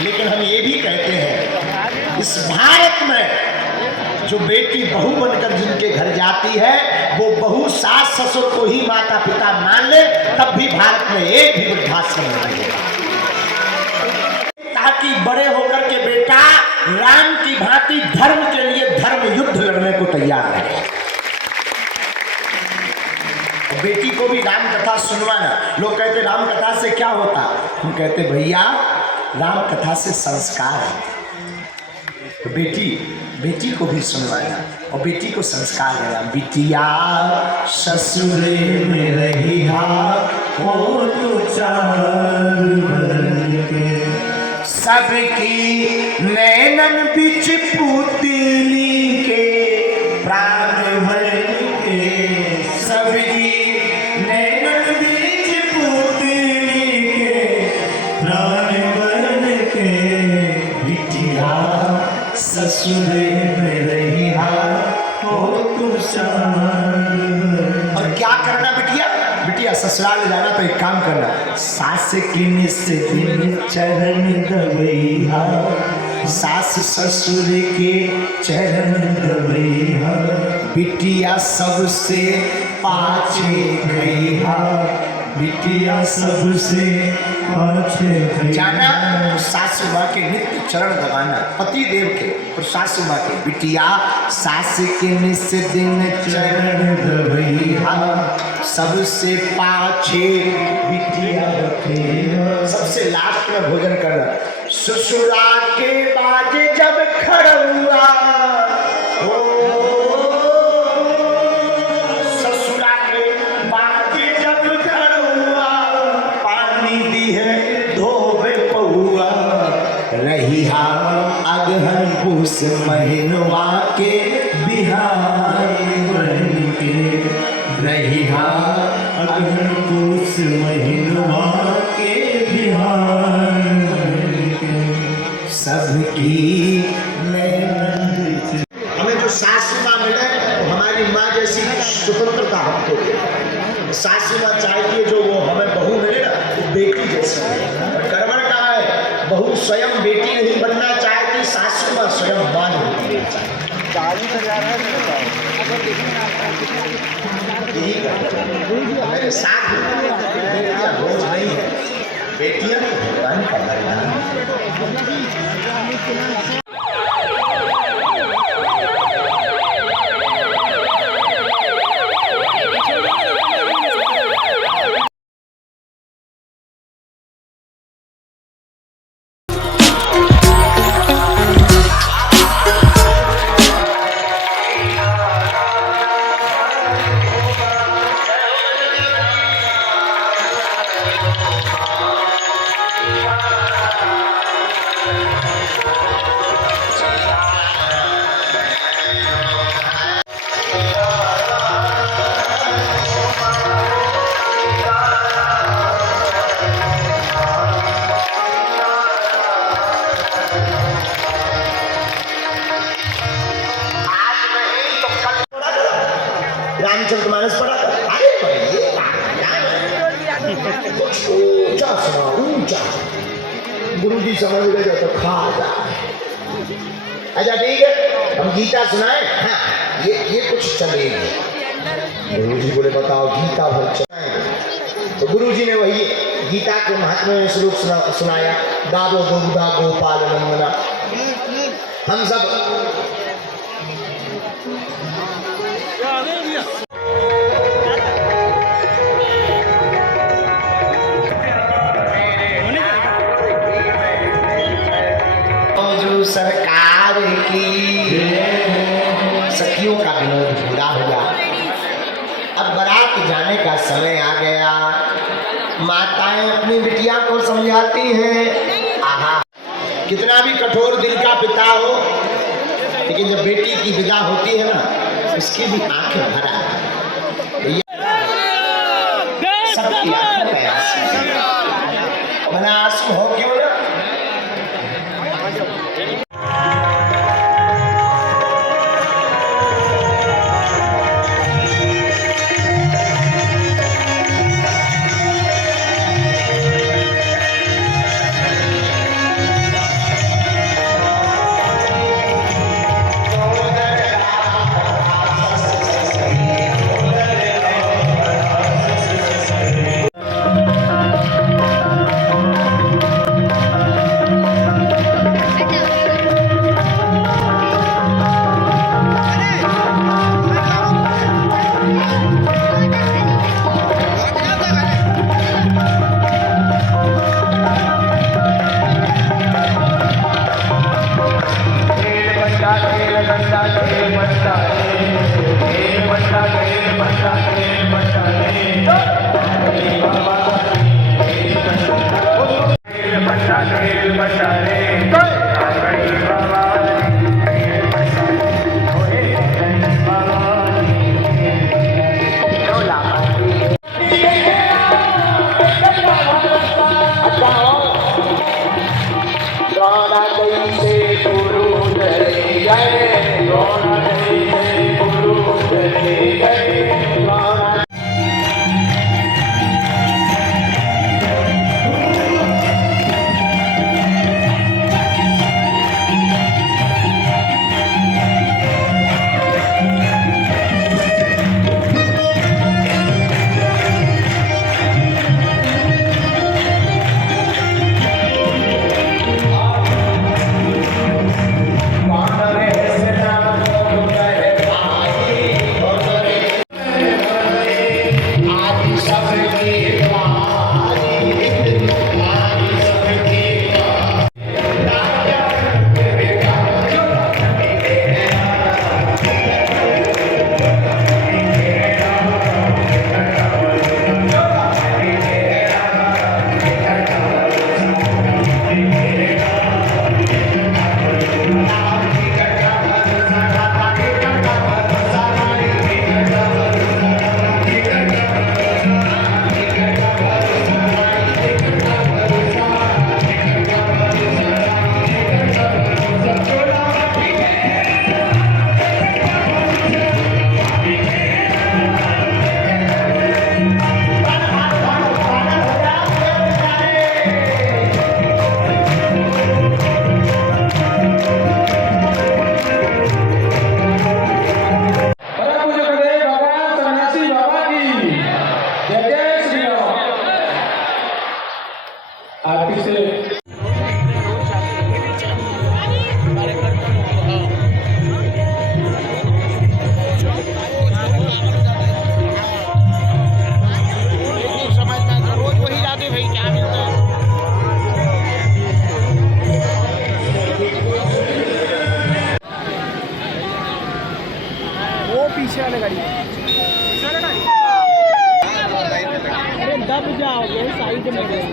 लेकिन हम ये भी कहते हैं इस भारत में जो बेटी बहू बनकर जिनके घर जाती है वो बहू सास ससुर को ही माता पिता मान ले तब भी भारत में एक भी वृद्धाश्रम नहीं होगा, ताकि बड़े होकर के बेटा राम की भांति धर्म के लिए धर्म युद्ध लड़ने को तैयार रहे। बेटी को भी राम कथा सुनवाना। लोग कहते राम कथा से क्या होता, हम कहते भैया राम कथा से संस्कार है, तो बेटी को भी सुनवाना और बेटी को संस्कार देना। बिटिया ससुरे में रही सबकी नैनन बिच पुतली के प्राण भर के, सबकी नैनन बिच पुतली के प्राण भर के, बिटिया ससुरे में रही और क्या करना बिटिया, बिटिया ससुराल जाना तो एक काम करना, सास के निस्दिन चरण दबैया, सास ससुर के चरण दबैया, बिटिया सबसे पाछे गईहा, बिटिया सबसे पाछे जाना। सासू माँ के नित्य चरण दबाना, पति देव के और सासू माँ के। बिटिया सास के निस्दिन चरण दबैया, सबसे पाछे बिटिया रखे, सबसे लास्ट में भोजन करना। ससुरा के बाजे जब खड़ुआ, ससुरा के बाजे जब खड़ुआ, पानी दी है धोबे पहुआ, रही अगहन पूस महीनवा के बिहार बन के, रही अगहन पूस महीनवा के बिहार बन के, सबकी हमें जो सासू माँ मिले हमारी माँ जैसी स्वतंत्रता हमको दे। सासू माँ चाहती है जो वो हमें बहू मिले ना वो बेटी जैसी है। गड़बड़ का है, बहू स्वयं बेटी नहीं बनना चाहती, सासू माँ स्वयं माँ नहीं बनना चाहती। 40,000 मेरे साथ बेटियाँ बोझ नहीं है, बेटियाँ भगवान का वरदान। रामचरितमानस पढ़ा था, ऊंचा सुना ऊंचा, गुरु जी समझ गए तो खा जा। अच्छा ठीक है, हम गीता सुनाए, हाँ ये कुछ चलेगी। गुरु जी बोले बताओ गीता भर चलाएंगे, तो गुरु जी ने वही गीता के महत्व स्वरूप सुनाया। दादो दुग्धा गोपाल नंदना, हम सब सरकार की सखियों का विनोद पूरा हुआ। अब बारात जाने का समय आ गया। माताएं अपनी बिटिया को समझाती हैं। आहा, कितना भी कठोर दिल का पिता हो, लेकिन जब बेटी की विदा होती है ना, उसकी भी आंखें भर आती हैं। सबकी आंखों में आंसू, भला आंसू हो क्यों ना। पीछे वाले गाड़ी अरे दब जाओगे साइड में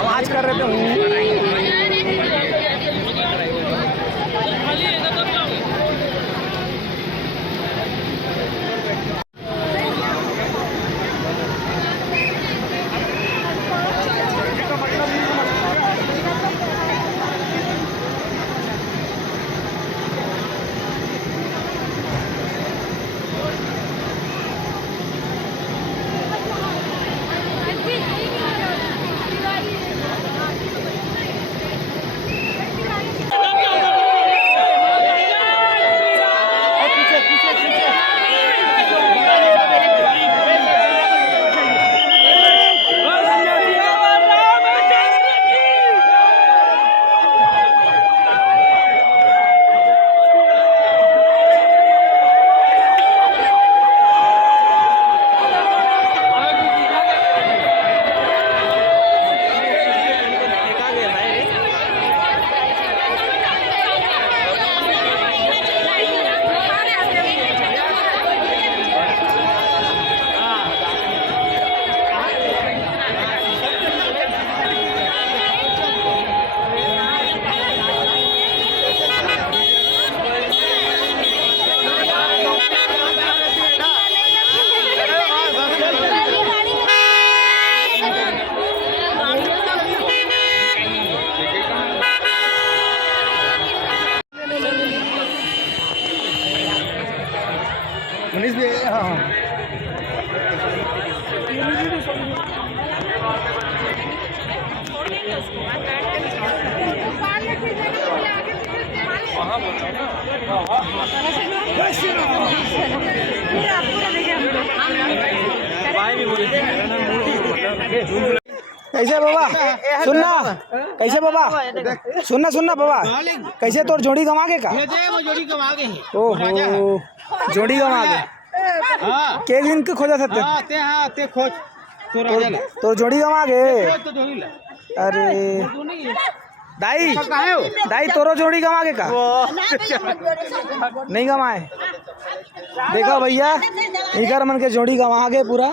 आवाज कर रहे थे मनीष भी हाँ कैसे बाबा सुनना कैसे बाबा सुनना सुनना बाबा कैसे तोर जोड़ी गवा के का जोड़ी कमा के ओहो जोड़ी गवा के दिन के खोजा सकते ते खोज तो जोड़ी गवा के तो जोड़ी ला अरे दाई दाई तोरो जोड़ी गवा के का नहीं गवाए देखा भैया इधर मन के जोड़ी गवा के पूरा